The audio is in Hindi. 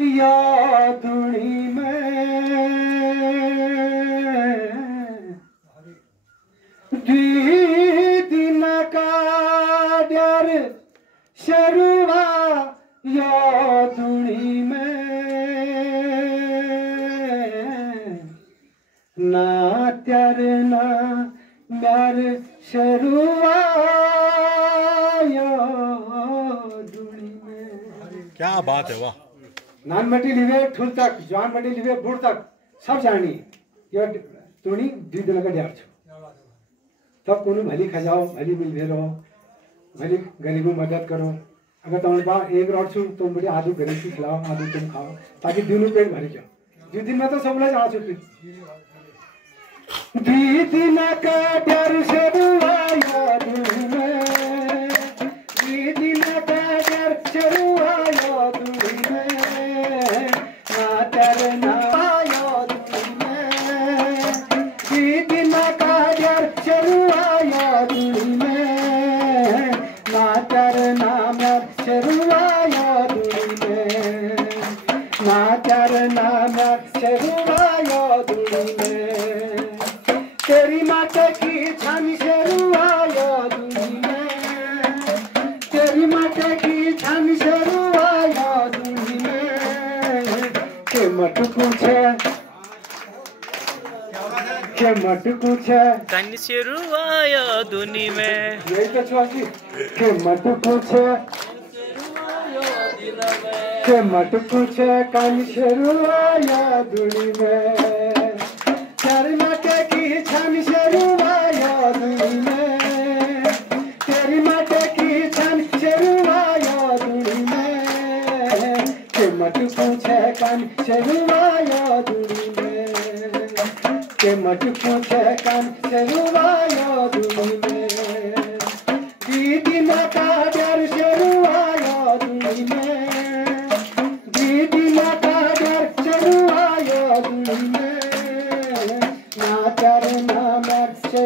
यादुनी में दिन का डर शरुआ यादुनी में ना त्यार ना म्यार शरुआ यादुनी में। क्या बात है, वाह। नानमटी लिवे ठुल तक जवानमटी लिवे बुढ़ तक सब जानी यो तुणी दुई दिन का ड्यार छु तब कुनु भली खजाओ भली मिल भेरो भली गरीबों मदद करो। अगर तुम्हारे पास एक रोट छु तुम बड़ी आलू गरीब की खिलाओ आलू तुम खाओ ताकि दोनों पेट भरी जाओ। दो दिन में तो सब लोग आ चुके दी दिन का डर से बुआया दिल में दी दिन का डर से बुआया दिल में ना डरना आया दिल में दी दिन का डर से बुआया दिल में ना डरना मैं से बुआया दिल में ना डरना मैं से बुआया दिल में। तेरी माता की छानी से रुआया दूनी में तेरी माता की छानी से रुआया दूनी में के मत पूछे छानी से रुआया दूनी में यही तो छुआची के मत पूछे कानी से रुआया दूनी में तेरी माता की छानी से रुआया दूनी में तेरी माता की छानी से रुआया दूनी में के मत पूछे कान से रुआया दूनी में के मत पूछे कान से रुआया दूनी में दीदी ना का डर से रुआया दूनी में दीदी ना का डर से रुआया दूनी में ना डरना मैं से